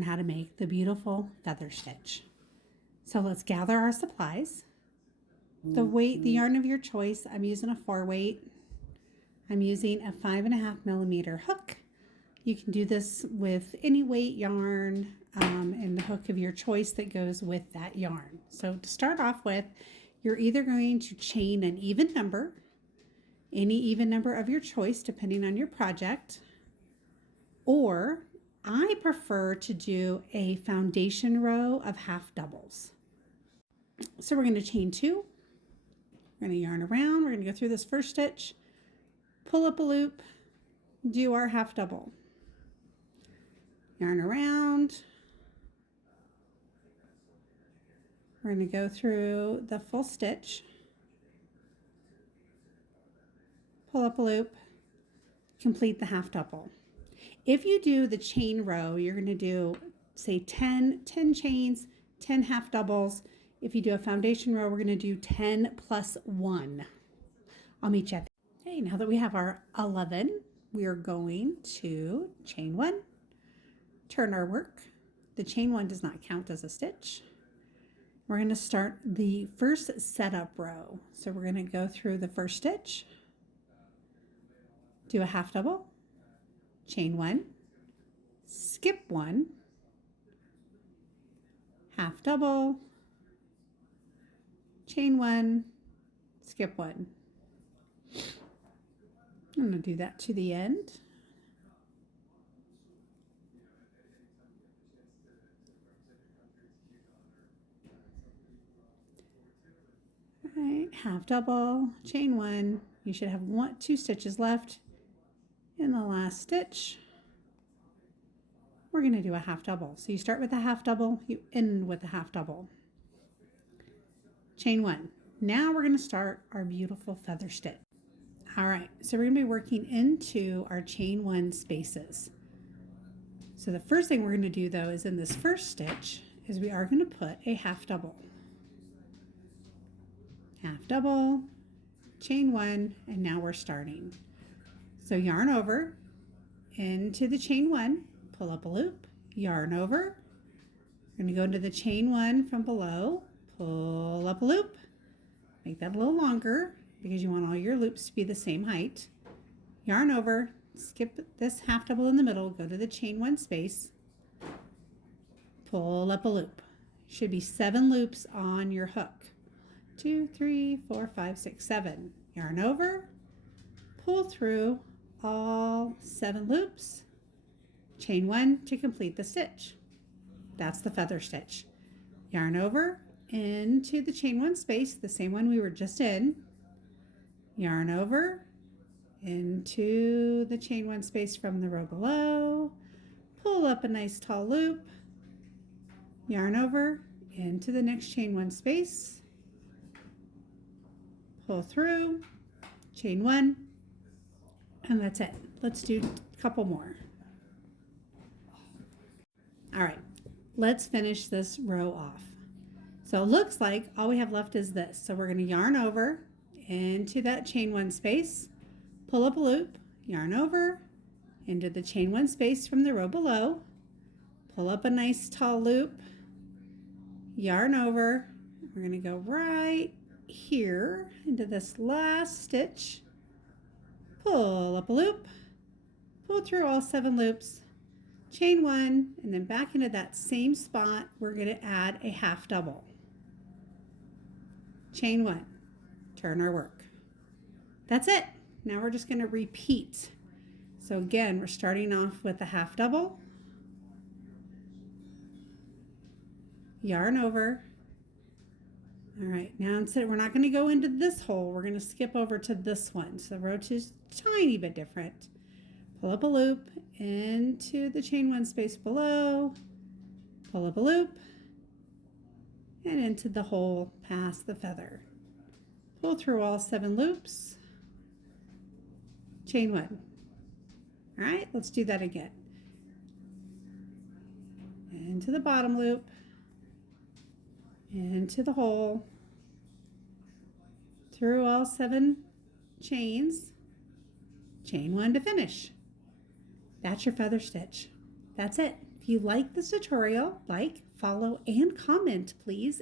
learn how to make the beautiful feather stitch. So let's gather our supplies. The yarn of your choice, I'm using a 4-weight. I'm using a 5.5mm hook. You can do this with any weight yarn and the hook of your choice that goes with that yarn. So to start off with, you're either going to chain an even number, any even number of your choice depending on your project, or I prefer to do a foundation row of half doubles. So we're going to chain 2. We're going to yarn around. We're going to go through this first stitch, pull up a loop, do our half double. Yarn around. We're going to go through the full stitch, pull up a loop, complete the half double. If you do the chain row, you're going to do, say, 10 chains, 10 half doubles. If you do a foundation row, we're going to do 10 plus 1. I'll meet you at the... Okay, now that we have our 11, we are going to chain 1, turn our work. The chain 1 does not count as a stitch. We're going to start the first setup row. So we're going to go through the first stitch, do a half double, chain 1, skip 1, half double, chain 1, skip 1. I'm going to do that to the end. All right, half double, chain 1. You should have 2 stitches left. In the last stitch, we're going to do a half double. So you start with a half double, you end with a half double. Chain 1. Now we're going to start our beautiful feather stitch. All right, so we're going to be working into our chain 1 spaces. So the first thing we're going to do though is in this first stitch is we are going to put a half double. Half double, chain 1, and now we're starting. So yarn over into the chain 1, pull up a loop, yarn over. We're going to go into the chain 1 from below, pull up a loop, make that a little longer because you want all your loops to be the same height. Yarn over, skip this half double in the middle, go to the chain 1 space, pull up a loop. Should be 7 loops on your hook. 2, 3, 4, 5, 6, 7. Yarn over, pull through all 7 loops, chain 1 to complete the stitch. That's the feather stitch. Yarn over into the chain 1 space, the same one we were just in. Yarn over into the chain 1 space from the row below, pull up a nice tall loop, yarn over into the next chain 1 space, pull through, chain 1, and that's it. Let's do a couple more. All right, let's finish this row off. So it looks like all we have left is this. So we're going to yarn over into that chain 1 space, pull up a loop, yarn over into the chain 1 space from the row below, pull up a nice tall loop, yarn over. We're going to go right here into this last stitch, pull up a loop, pull through all 7 loops, chain 1, and then back into that same spot we're going to add a half double. Chain 1, turn our work. That's it. Now we're just going to repeat. So again, we're starting off with a half double, yarn over. All right, now instead we're not going to go into this hole, we're going to skip over to this one. So the row is a tiny bit different. Pull up a loop into the chain 1 space below, pull up a loop, and into the hole past the feather. Pull through all 7 loops, chain 1. All right, let's do that again. Into the bottom loop, into the hole, through all 7 chains, chain 1 to finish. That's your feather stitch. That's it. If you like this tutorial, like, follow, and comment, please.